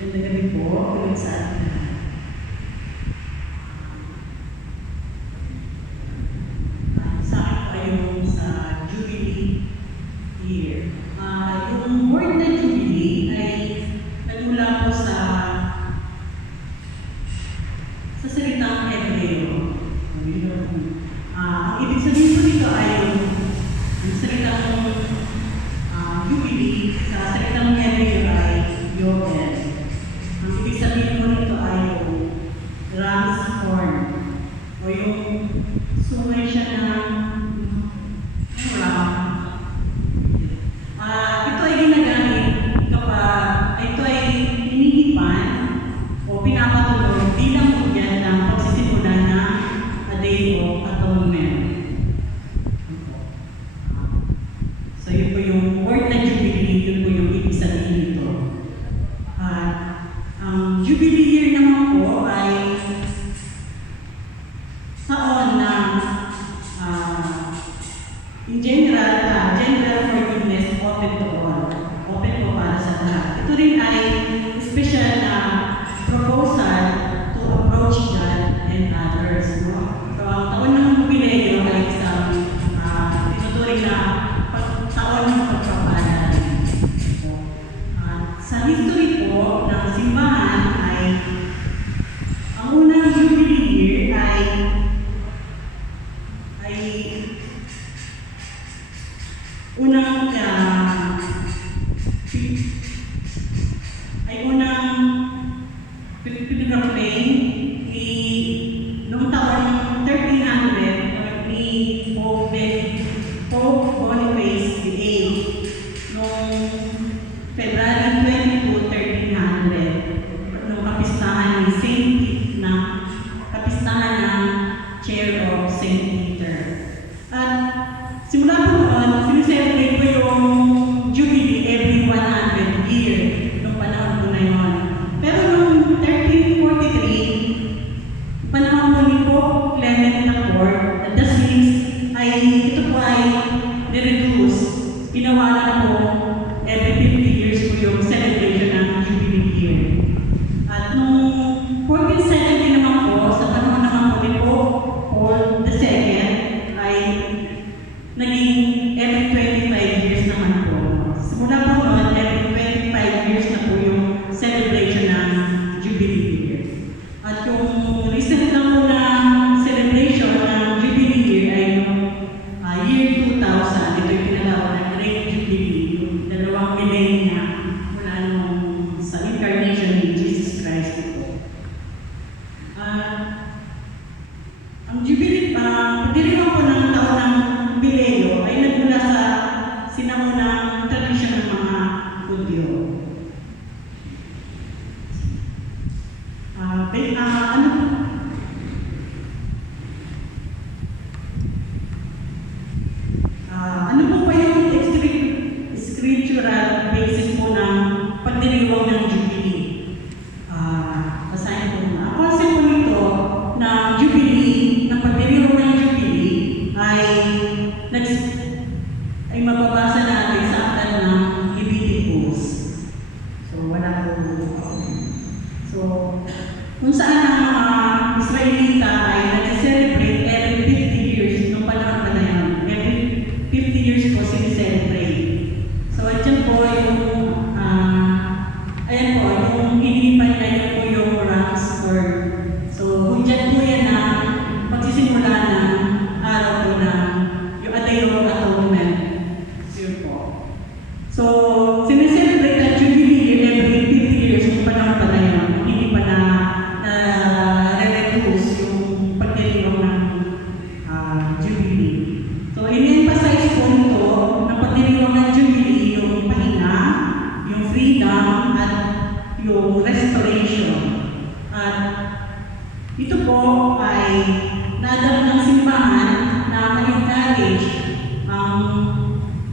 Magandang gabi po, ulit sa atin. Sa akin po ay yung sa Jubilee year. Yung word na Jubilee ay nagmula po sa salitang Hebreo. Ang ibig sabihin po dito ay yung salitang Jubilee sa salitang Hebreo ay Yoel. Ang ibig sabihin po nito ay yung ram's horn o yung sungay siya ng ram. Ito ay ginagamit kapag ito ay inihipan o pinapatulog bilang bugyan ng pagsisimula ng a day of atonement. So yun po yung word na Jubilee, yun po yung ibig sabihin nito. Ang Jubilee year naman po ay taon na in general forgiveness open to all. Open po para sa lahat. Ito rin ay special na proposal to approach God and others. No? So, ang taon ng jubileo ay isang tinuturing na taon ng pagpapala. Sa history po ng simbahan ay ang unang Jubilee year ay unang pinag-campaign noong taon 1300 ni Pope Boniface VIII noong February 22, 1300 noong kapistahan ni Saint Pete na kapistahan ng Chair of Saint Peter. At simula po noon, sineselebrate po yung Jubilee every 100 year noong panahon po na yun. Pero noong 1343, panahon po ni Pope Clement IV, the Sixth, ito po ay nireduce. Ginawa na po every 50 years po yung celebration ng Jubilee year. At noong 1470 naman po, sa panahon naman po ni Pope Paul II, ay naging every 25 years naman po. Simula po noon, every 25 years na po yung celebration ng Jubilee year. At yung recent lang po na celebration ng Jubilee year ay yung year 2000. Ito yung tinatawag na Great Jubilee, yung 2 millennia mula nung sa incarnation ni Jesus Christ po. Ang Jubilee, pagdiriwang po ng taon ng jubileo ay nagmula sa sinaunang tradisyon ng mga Hudyo. Ano po ba yung scriptural basis po ng pagdiriwang ng Jubilee? Basahin po na. Ang concept po nito na Jubilee, ng pagdiriwang ng Jubilee ay mababasa natin sa aklat ng Leviticus. So, wala po. So, kung saan ang mga Israelita ay nag-celebrate every 50 years nung panahon na yan. Every 50 years po sinicelebrate. So, at yan po yung ayan po, yung inipan na yun po yung ram's horn. So, kung dyan po yan na pagsisimula ng araw po na yung a day of atonement. Yun po. So, sineselebrate ang Jubilee every 50 years yung panahon pa na yun. Hindi pa na re-reduce yung pagdiriwang ng Jubilee. So, in-emphasize po nito ng pagdiriwang ng Jubilee yung pahinga, yung freedom, at yung restoration. At ito po ay nadam ng simbahan na ma-encourage ang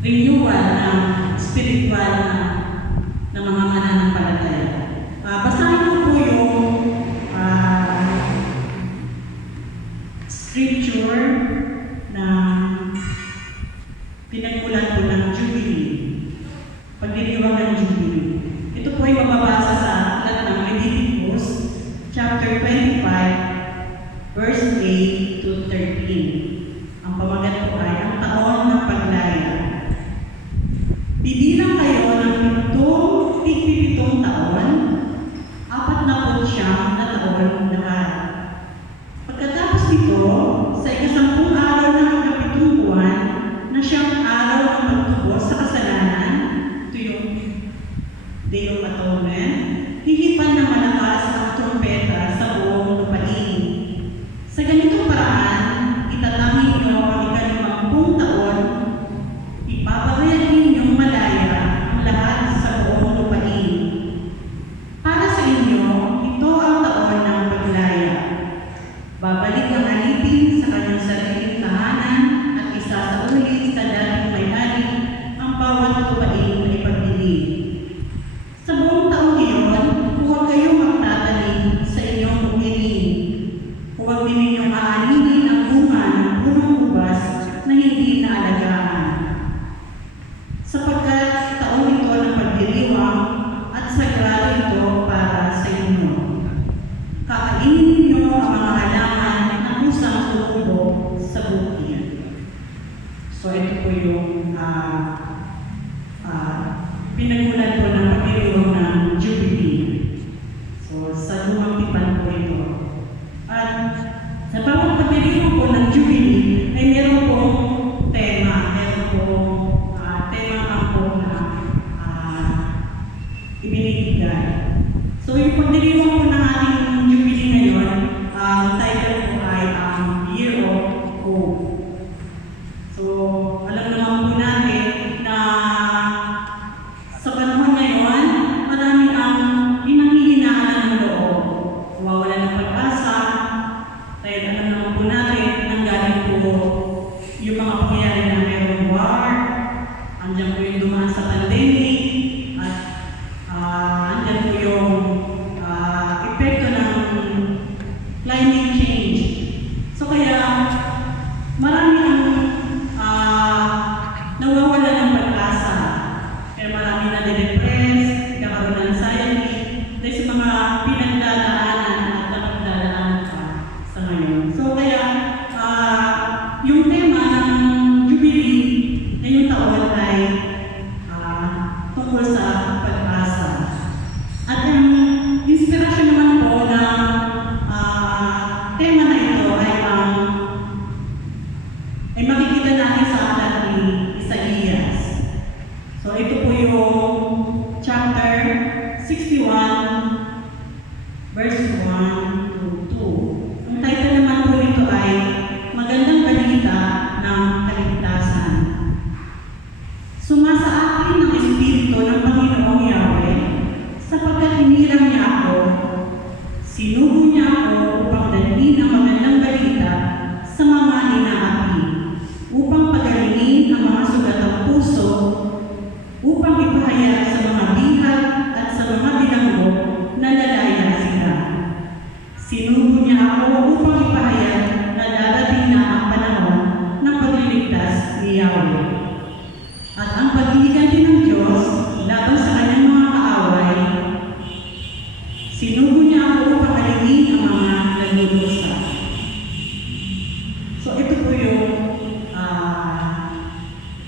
renewal ng spiritual na mga mananampalataya. Basahin ko po yung scripture na pinagmulan po ng Jubilee. Pagdiriwang ng Jubilee. Ito po ay mababasa sa aklat verse 8 to 13. Ang pamagat po ay ang taon ng paglaya. Bibilang kayo ng tig-pitong taon, 49 na taon lahat. Pagkatapos nito, sa ika-10 araw ng ika-7 buwan, na siyang araw ng pagtubos sa kasalanan, ito yung Day of Atonement, hihipan ng malakas ang trompeta sa buong lupain. Sa ganitong paraan, itatangin niyo ang ika-50 taon, ipapahayag ninyong malaya ang lahat sa buong lupain. Para sa inyo, ito ang taon ng paglaya. Babalik ang alipin sa kanyang sariling tahanan at isasaulit sa dating may-ari ang bawat lupain na ipagdilig. Sa buong taong iyon, huwag kayong magtatanim sa inyong bukiling. Huwag din ninyong aaninin ang bunga ng punong ubas na hindi naalagaan. Sapagkat taon ito ng pagdiriwang at sagrado ito para sa inyo. Kakainin ninyo ang mga halaman na kusang tumubo sa bukid. So ito po yung pinagmulan po ng pagdiriwang ng Jubilee. So sa lumang tipan po ito. At sa bawat pagdiriwang po ng Jubilee ay meron pong tema. Meron pong tema ang po na ibinibigay. So yung pagdiriwang po ng ating Jubilee ngayon, ang title po ay Year of Hope. So alam naman po natin na sa panahon ngayon, marami ang pinanghihinaan ng loob. Mawawala ng pag-asa. Dahil alam naman po natin, nanggaling po yung mga pangyayari na mayroong war, andyan po yung dumaan sa pandemic, at andyan po yung epekto ng climate change. So kaya, marami ang nawawala ng pag-asa. Kaya marami na de-depress, nagkakaroon ng anxiety, dahil sa mga pinagdadaanan at napagdadaanan pa sa ngayon. So kaya, yung tema ng Jubilee ngayong taon ay tungkol sa pag-asa. At ang inspirasyon naman po na tema na ito ay makikita natin sa aklat ni Isaías. So ito po yung chapter 61, verse 1 to 2. Ang title naman po nito ay Magandang Balita ng Kaligtasan. Sumasa akin ang Espiritu ng Panginoong Yahweh, sapagkat hiniram niya ako, sinugo niya ako upang dalhin ang magandang balita sa mga inaapi, upang pagalingin ang mga sugatang puso, upang ipahayag sa mga bihat at sa mga bilanggo na lalaya sila. Sinugo niya ako upang ipahayag na darating na ang panahon ng pagliligtas ni Yahweh. At ang paghihiganti ng Diyos laban sa kanyang mga kaaway, sinugo niya ako upang alingin ang mga nalulusa. So ito po yung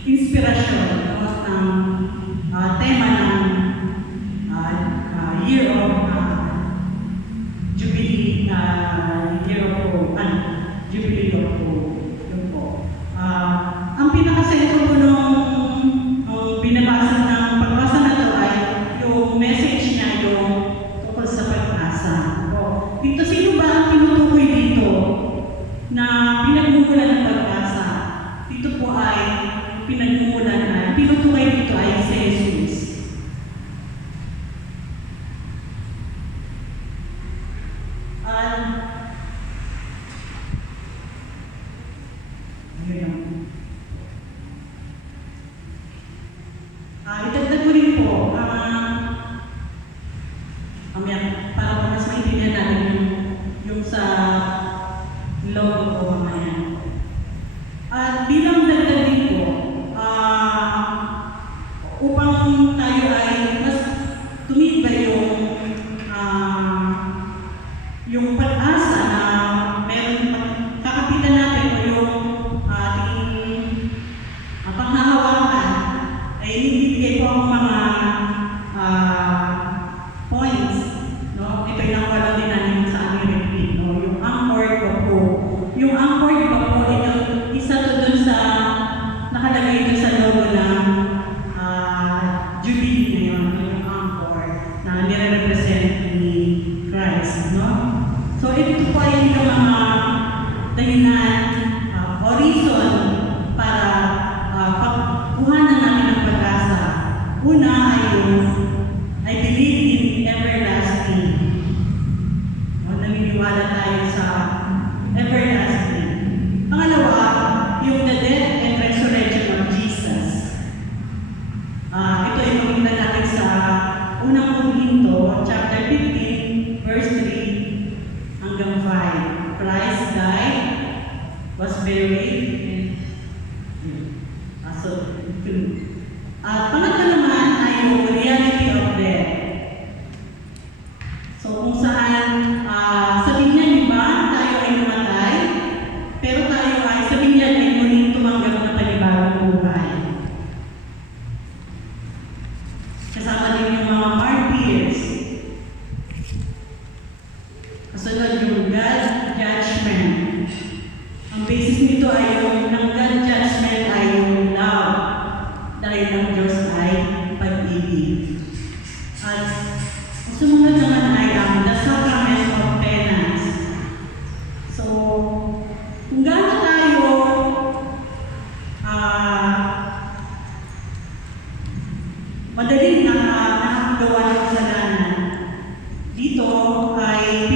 inspirasyon ng tema ng Year of Jubilee, Year of Hope, Jubilee of Hope. Yun po. Ang pinakasentro po nung binabasa ng pagbasa na ito ay yung message niya, yung tungkol sa pag-asa. Dito, sino ba ang tinutukoy dito na pinagmumulan ng pag-asa? Dito po ay pinagmumulan na tinutukoy dito ay si Jesus. Itagdag ko rin po, para mas maintindihan natin yung sa logo ko mamaya. At bilang dagdag din po, upang tayo ay mas tumibay yung pag-asa na meron bibigay ko ang mga points, no? Ito yung nakuha din namin sa aming retreat, no? Yung anchored bako. Yung anchored bako, ito, isa to dun sa, nakalagay ito sa logo ng Jubilee na yun, yung anchor, na nire-represent ni Christ, no? So, ito po ay yung mga dahilan, horizon, para pagkuhanan namin ng pag-asa. Una ay yung I believe in everlasting. No, naniniwala tayo sa everlasting. Pangalawa, yung the death and resurrection of Jesus. Ito ay makikita natin sa unang Korinto, chapter 15, verse 3 hanggang 5. Christ died, was buried, and pangatlo naman ay yung reality of death. So kung saan sabihin niya, di ba, tayo ay namatay, pero tayo ay sabihin niya ay muling tumanggap na panibagong buhay. Kasama din yung mga martyrs. Kasunod yung God judgment. Ang basis nito ay yung ng God judgment ay yung love. Dahil ang Diyos ay pag-ibig. At ang sumunod naman ay ang the sacrament of penance. So, kung gaano tayo madaling nakagawa ng kasalanan, dito ay